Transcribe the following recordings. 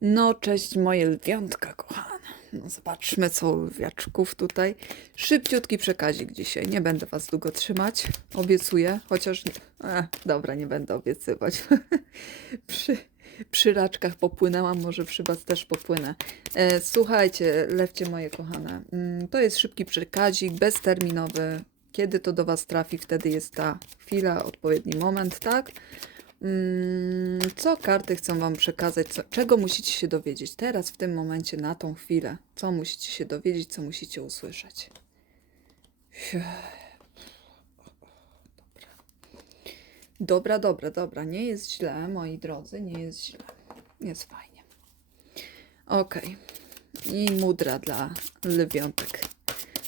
No, cześć moje lwiątka, kochane. No, zobaczmy, co u lwiaczków tutaj. Szybciutki przekazik dzisiaj. Nie będę was długo trzymać, obiecuję. Chociaż, e, dobra, nie będę obiecywać. przy, przy raczkach popłynęłam, może przy was też popłynę. E, słuchajcie, lewcie moje kochane. Mm, to jest szybki przekazik, bezterminowy. Kiedy to do was trafi, wtedy jest ta chwila, odpowiedni moment, tak? Mm, Co karty chcą Wam przekazać? Co, czego musicie się dowiedzieć teraz, w tym momencie, na tą chwilę? Co musicie się dowiedzieć, co musicie usłyszeć? Fiu. Dobra, dobra, dobra. Nie jest źle, moi drodzy, nie jest źle. Jest fajnie. Okej. I mudra dla lwiątek.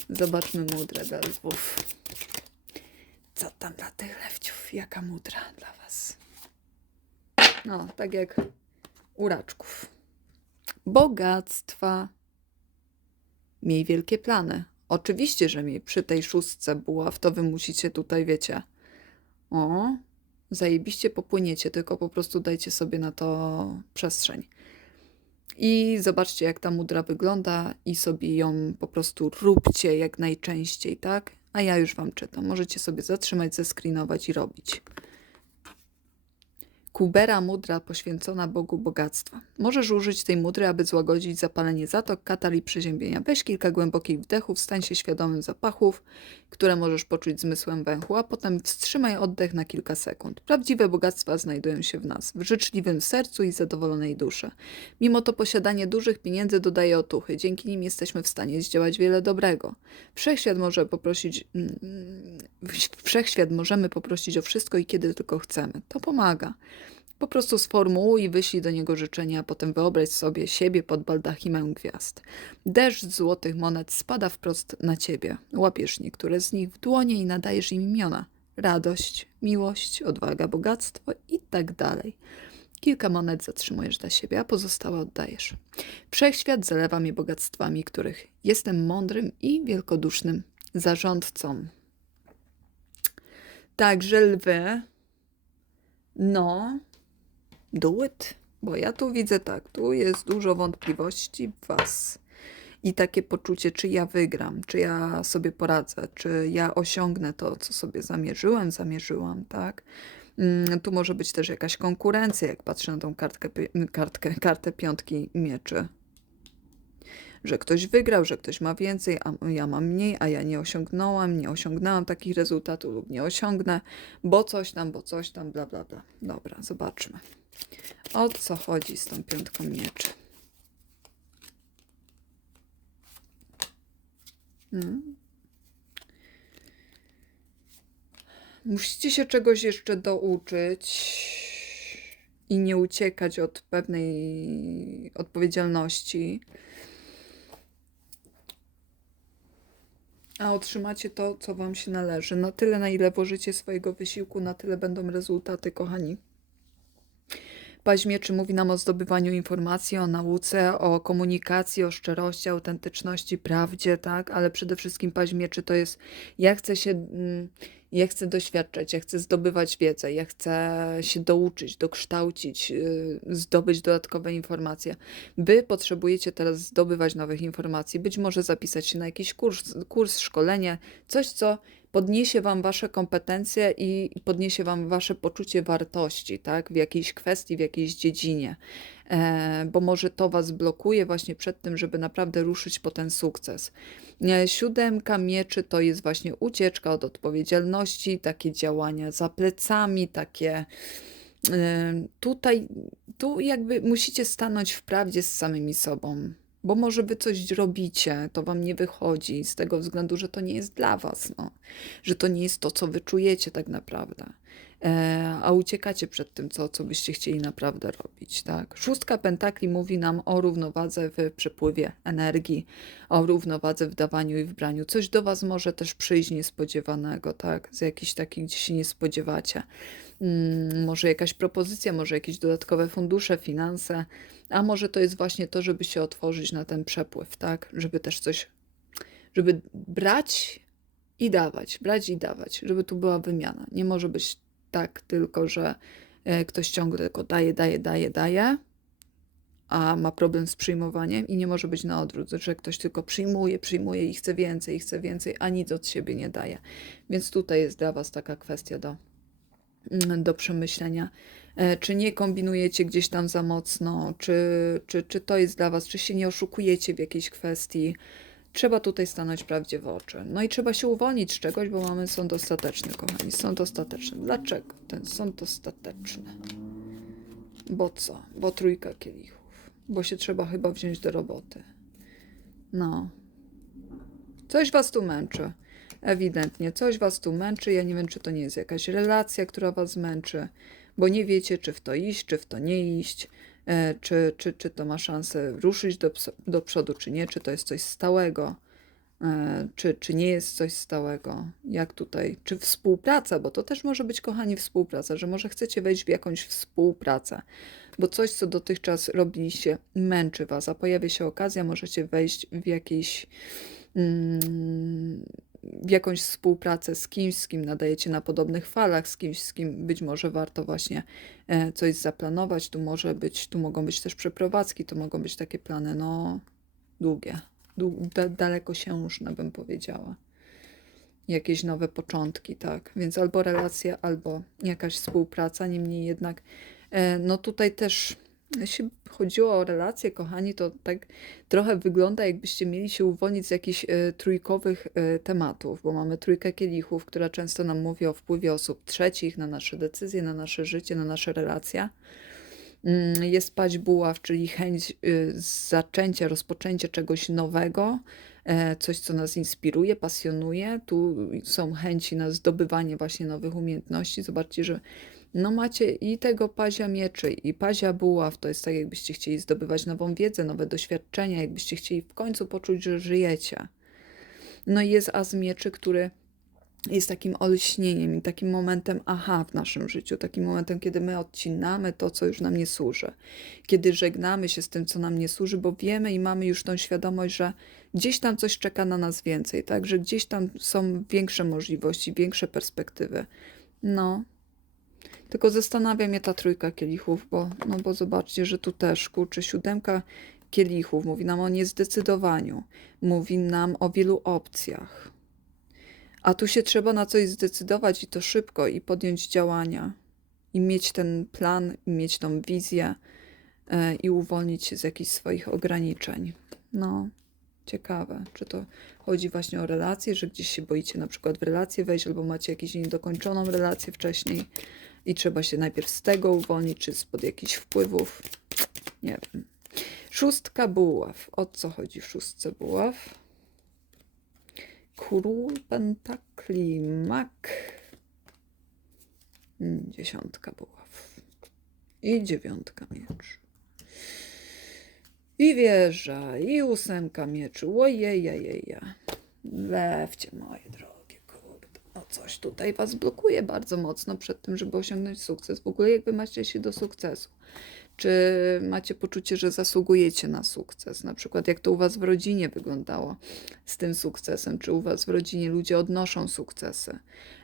Zobaczmy mudrę dla lwów. Co tam dla tych lewciów? Jaka mudra dla Was? No, tak jak u raczków. Bogactwa. Miej wielkie plany. Oczywiście, że mi przy tej szóstce buław, to wy musicie tutaj, wiecie, o, zajebiście popłyniecie, tylko po prostu dajcie sobie na to przestrzeń. I zobaczcie, jak ta mudra wygląda i sobie ją po prostu róbcie jak najczęściej, tak? A ja już wam czytam. Możecie sobie zatrzymać, zeskrinować i robić. Kubera mudra poświęcona Bogu bogactwa. Możesz użyć tej mudry, aby złagodzić zapalenie zatok, katar i przeziębienia. Weź kilka głębokich wdechów, stań się świadomym zapachów, które możesz poczuć zmysłem węchu, a potem wstrzymaj oddech na kilka sekund. Prawdziwe bogactwa znajdują się w nas, w życzliwym sercu i zadowolonej duszy. Mimo to posiadanie dużych pieniędzy dodaje otuchy. Dzięki nim jesteśmy w stanie zdziałać wiele dobrego. Wszechświat może poprosić, mm, wszechświat możemy poprosić o wszystko i kiedy tylko chcemy. To pomaga. Po prostu sformułuj i wyślij do niego życzenia, a potem wyobraź sobie siebie pod baldachimem gwiazd. Deszcz złotych monet spada wprost na ciebie. Łapiesz niektóre z nich w dłonie i nadajesz im imiona. Radość, miłość, odwaga, bogactwo i tak dalej. Kilka monet zatrzymujesz dla siebie, a pozostałe oddajesz. Wszechświat zalewa mnie bogactwami, których jestem mądrym i wielkodusznym zarządcą. Także lwy, no, do it. Bo ja tu widzę tak, tu jest dużo wątpliwości w Was. I takie poczucie, czy ja wygram, czy ja sobie poradzę, czy ja osiągnę to, co sobie zamierzyłem, zamierzyłam, tak? Mm, Tu może być też jakaś konkurencja, jak patrzę na tą kartkę, kartkę, kartę piątki mieczy. Że ktoś wygrał, że ktoś ma więcej, a ja mam mniej, a ja nie osiągnąłem, nie osiągnęłam takich rezultatów lub nie osiągnę, bo coś tam, bo coś tam, bla, bla, bla. Dobra, zobaczmy. O co chodzi z tą piątką mieczy? Mm. Musicie się czegoś jeszcze douczyć i nie uciekać od pewnej odpowiedzialności. A otrzymacie to, co Wam się należy. Na tyle, na ile włożycie swojego wysiłku, na tyle będą rezultaty, kochani. Paź mieczy mówi nam o zdobywaniu informacji, o nauce, o komunikacji, o szczerości, autentyczności, prawdzie, tak? Ale przede wszystkim paź mieczy to jest, ja chcę się, mm, ja chcę doświadczać, ja chcę zdobywać wiedzę, ja chcę się douczyć, dokształcić, yy, zdobyć dodatkowe informacje. Wy potrzebujecie teraz zdobywać nowych informacji, być może zapisać się na jakiś kurs, kurs szkolenie, coś, co podniesie Wam Wasze kompetencje i podniesie Wam Wasze poczucie wartości, tak? W jakiejś kwestii, w jakiejś dziedzinie. E, bo może to Was blokuje właśnie przed tym, żeby naprawdę ruszyć po ten sukces. E, Siódemka mieczy to jest właśnie ucieczka od odpowiedzialności, takie działania za plecami, takie e, tutaj, tu jakby musicie stanąć w prawdzie z samymi sobą. Bo może wy coś robicie, to wam nie wychodzi z tego względu, że to nie jest dla was, no. że to nie jest to, co wy czujecie tak naprawdę. E, a uciekacie przed tym, co, co byście chcieli naprawdę robić. Tak? Szóstka pentakli mówi nam o równowadze w przepływie energii, o równowadze w dawaniu i w braniu. Coś do was może też przyjść niespodziewanego, tak? z jakichś takich, gdzie się nie spodziewacie. Mm, może jakaś propozycja, może jakieś dodatkowe fundusze, finanse, a może to jest właśnie to, żeby się otworzyć na ten przepływ, tak? Żeby też coś, żeby brać i dawać, brać i dawać, żeby tu była wymiana. Nie może być tak tylko, że e, ktoś ciągle tylko daje, daje, daje, daje, a ma problem z przyjmowaniem i nie może być na odwrót, że ktoś tylko przyjmuje, przyjmuje i chce więcej, i chce więcej, a nic od siebie nie daje. Więc tutaj jest dla Was taka kwestia do, do przemyślenia. E, Czy nie kombinujecie gdzieś tam za mocno, czy, czy, czy to jest dla Was, czy się nie oszukujecie w jakiejś kwestii. Trzeba tutaj stanąć prawdzie w oczy. No i trzeba się uwolnić z czegoś, bo mamy sąd ostateczny, kochani. Sąd ostateczny. Dlaczego ten sąd ostateczny? Bo co? Bo trójka kielichów. Bo się trzeba chyba wziąć do roboty. No. Coś was tu męczy. Ewidentnie, coś was tu męczy. Ja nie wiem, czy to nie jest jakaś relacja, która was męczy, bo nie wiecie, czy w to iść, czy w to nie iść, e, czy, czy, czy to ma szansę ruszyć do, do przodu, czy nie, czy to jest coś stałego, e, czy, czy nie jest coś stałego. Jak tutaj, czy współpraca, bo to też może być, kochani, współpraca, że może chcecie wejść w jakąś współpracę, bo coś, co dotychczas robiliście, męczy was, a pojawia się okazja, możecie wejść w jakiś mm, w jakąś współpracę z kimś, z kim nadajecie na podobnych falach, z kimś, z kim być może warto właśnie e, coś zaplanować. Tu może być, tu mogą być też przeprowadzki, to mogą być takie plany, no długie, dłu- da, dalekosiężne bym powiedziała. Jakieś nowe początki, tak. Więc albo relacja, albo jakaś współpraca. Niemniej jednak, e, no tutaj też, jeśli chodziło o relacje, kochani, to tak trochę wygląda, jakbyście mieli się uwolnić z jakichś e, trójkowych e, tematów, bo mamy trójkę kielichów, która często nam mówi o wpływie osób trzecich na nasze decyzje, na nasze życie, na nasze relacje. Mm, Jest paść buław, czyli chęć y, zaczęcia, rozpoczęcia czegoś nowego, e, coś, co nas inspiruje, pasjonuje. Tu są chęci na zdobywanie właśnie nowych umiejętności. Zobaczcie, że no macie i tego pazia mieczy, i pazia buław. To jest tak, jakbyście chcieli zdobywać nową wiedzę, nowe doświadczenia, jakbyście chcieli w końcu poczuć, że żyjecie. No i jest as mieczy, który jest takim olśnieniem i takim momentem aha w naszym życiu, takim momentem, kiedy my odcinamy to, co już nam nie służy, kiedy żegnamy się z tym, co nam nie służy, bo wiemy i mamy już tą świadomość, że gdzieś tam coś czeka na nas więcej, tak, że gdzieś tam są większe możliwości, większe perspektywy. No. Tylko zastanawia mnie ta trójka kielichów, bo, no bo zobaczcie, że tu też, kurczę, siódemka kielichów mówi nam o niezdecydowaniu, mówi nam o wielu opcjach. A tu się trzeba na coś zdecydować i to szybko, i podjąć działania, i mieć ten plan, i mieć tą wizję, e, i uwolnić się z jakichś swoich ograniczeń. No, ciekawe, czy to chodzi właśnie o relacje, że gdzieś się boicie na przykład w relację wejść, albo macie jakąś niedokończoną relację wcześniej i trzeba się najpierw z tego uwolnić, czy spod jakichś wpływów. Nie wiem. Szóstka buław. O co chodzi w szóstce buław? Król Pentakli, mak. Mm, Dziesiątka buław. I dziewiątka mieczy. I wieża, i ósemka mieczy. Ojejejeja. Lewcie, moje drogie, coś tutaj was blokuje bardzo mocno przed tym, żeby osiągnąć sukces. W ogóle jak wy macie się do sukcesu? Czy macie poczucie, że zasługujecie na sukces? Na przykład jak to u was w rodzinie wyglądało z tym sukcesem? Czy u was w rodzinie ludzie odnoszą sukcesy?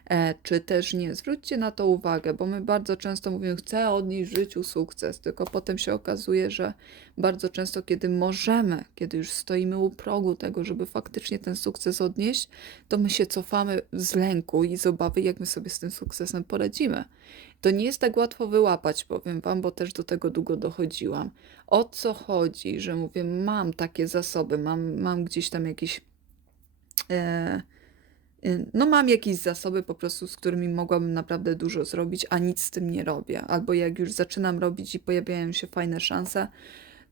E, czy też nie? Zwróćcie na to uwagę, bo my bardzo często mówimy, chcę odnieść w życiu sukces, tylko potem się okazuje, że bardzo często, kiedy możemy, kiedy już stoimy u progu tego, żeby faktycznie ten sukces odnieść, to my się cofamy z lęku i z obawy, jak my sobie z tym sukcesem poradzimy. To nie jest tak łatwo wyłapać, powiem Wam, bo też do tego długo dochodziłam. O co chodzi, że mówię, mam takie zasoby, mam, mam gdzieś tam jakieś. E, no, mam jakieś zasoby po prostu, z którymi mogłabym naprawdę dużo zrobić, a nic z tym nie robię. Albo jak już zaczynam robić i pojawiają się fajne szanse,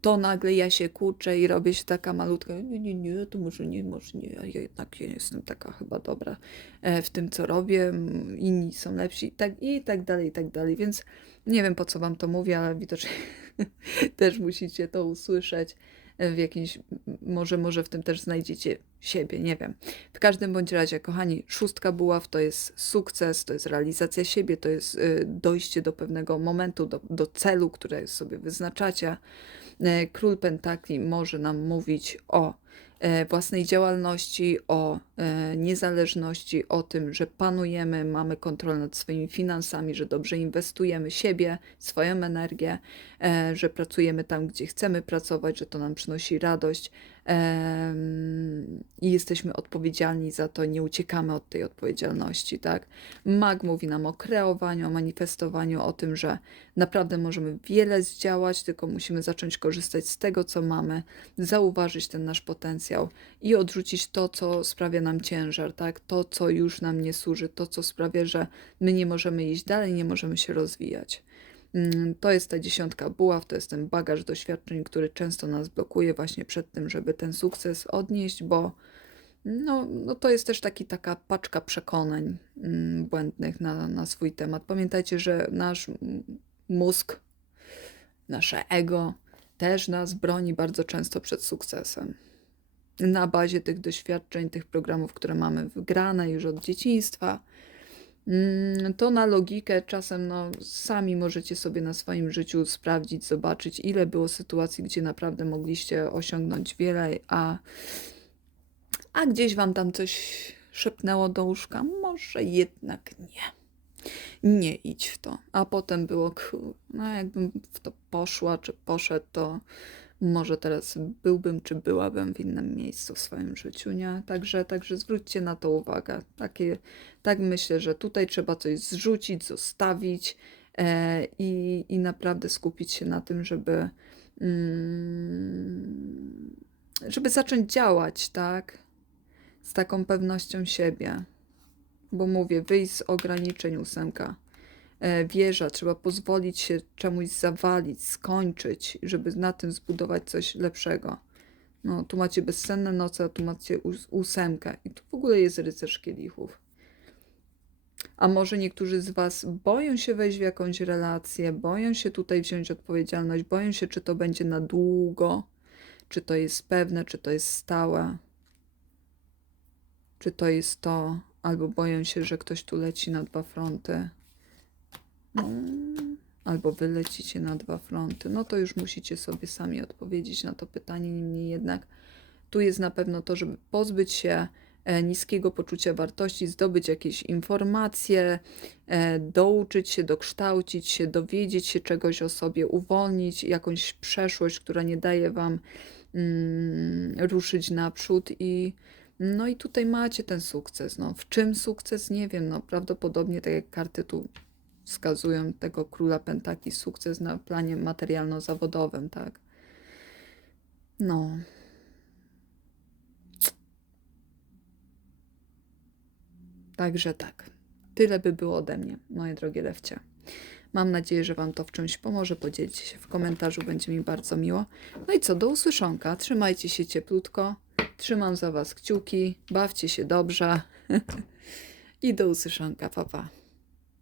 to nagle ja się kurczę i robię się taka malutka. Nie, nie, nie, to może nie, może nie. Ja jednak nie jestem taka chyba dobra e, w tym, co robię. Inni są lepsi tak, i tak dalej, i tak dalej. Więc nie wiem, po co wam to mówię, ale widocznie też musicie to usłyszeć w jakimś, może, może w tym też znajdziecie siebie, nie wiem. W każdym bądź razie, kochani, szóstka buław to jest sukces, to jest realizacja siebie, to jest y, dojście do pewnego momentu, do, do celu, który sobie wyznaczacie. E, Król Pentakli może nam mówić o własnej działalności, o e, niezależności, o tym, że panujemy, mamy kontrolę nad swoimi finansami, że dobrze inwestujemy siebie, swoją energię, e, że pracujemy tam, gdzie chcemy pracować, że to nam przynosi radość i jesteśmy odpowiedzialni za to, nie uciekamy od tej odpowiedzialności, tak? Mag mówi nam o kreowaniu, o manifestowaniu, o tym, że naprawdę możemy wiele zdziałać, tylko musimy zacząć korzystać z tego, co mamy, zauważyć ten nasz potencjał i odrzucić to, co sprawia nam ciężar, tak? To, co już nam nie służy, to, co sprawia, że my nie możemy iść dalej, nie możemy się rozwijać. Mm, To jest ta dziesiątka buław, to jest ten bagaż doświadczeń, który często nas blokuje właśnie przed tym, żeby ten sukces odnieść, bo no, no to jest też taki, taka paczka przekonań mm, błędnych na, na swój temat. Pamiętajcie, że nasz mózg, nasze ego też nas broni bardzo często przed sukcesem. Na bazie tych doświadczeń, tych programów, które mamy wgrane już od dzieciństwa, To na logikę czasem no, sami możecie sobie na swoim życiu sprawdzić, zobaczyć, ile było sytuacji, gdzie naprawdę mogliście osiągnąć wiele, a, a gdzieś wam tam coś szepnęło do łóżka. Może jednak nie. Nie idź w to. A potem było, no jakbym w to poszła, czy poszedł, to może teraz byłbym, czy byłabym w innym miejscu w swoim życiu, nie? Także, także zwróćcie na to uwagę. Takie, tak myślę, że tutaj trzeba coś zrzucić, zostawić e, i, i naprawdę skupić się na tym, żeby, mm, żeby zacząć działać, tak? Z taką pewnością siebie. Bo mówię, wyjść z ograniczeń ósemka. E, wieża, trzeba pozwolić się czemuś zawalić, skończyć, żeby na tym zbudować coś lepszego. No, tu macie bezsenne noce, a tu macie ós- ósemkę. I tu w ogóle jest rycerz kielichów. A może niektórzy z Was boją się wejść w jakąś relację, boją się tutaj wziąć odpowiedzialność, boją się, czy to będzie na długo, czy to jest pewne, czy to jest stałe, czy to jest to, albo boją się, że ktoś tu leci na dwa fronty. Mm, Albo wy lecicie na dwa fronty. No to już musicie sobie sami odpowiedzieć na to pytanie. Niemniej jednak tu jest na pewno to, żeby pozbyć się e, niskiego poczucia wartości, zdobyć jakieś informacje, e, douczyć się, dokształcić się, dowiedzieć się czegoś o sobie, uwolnić jakąś przeszłość, która nie daje wam mm, ruszyć naprzód i no i tutaj macie ten sukces. No, w czym sukces? Nie wiem. No, prawdopodobnie, tak jak karty tu wskazują tego króla pentakli, sukces na planie materialno-zawodowym, tak? No. Także tak. Tyle by było ode mnie, moje drogie lewcie. Mam nadzieję, że Wam to w czymś pomoże. Podzielcie się w komentarzu, będzie mi bardzo miło. No i co, do usłyszonka. Trzymajcie się cieplutko. Trzymam za Was kciuki. Bawcie się dobrze. I do usłyszonka. Pa, pa.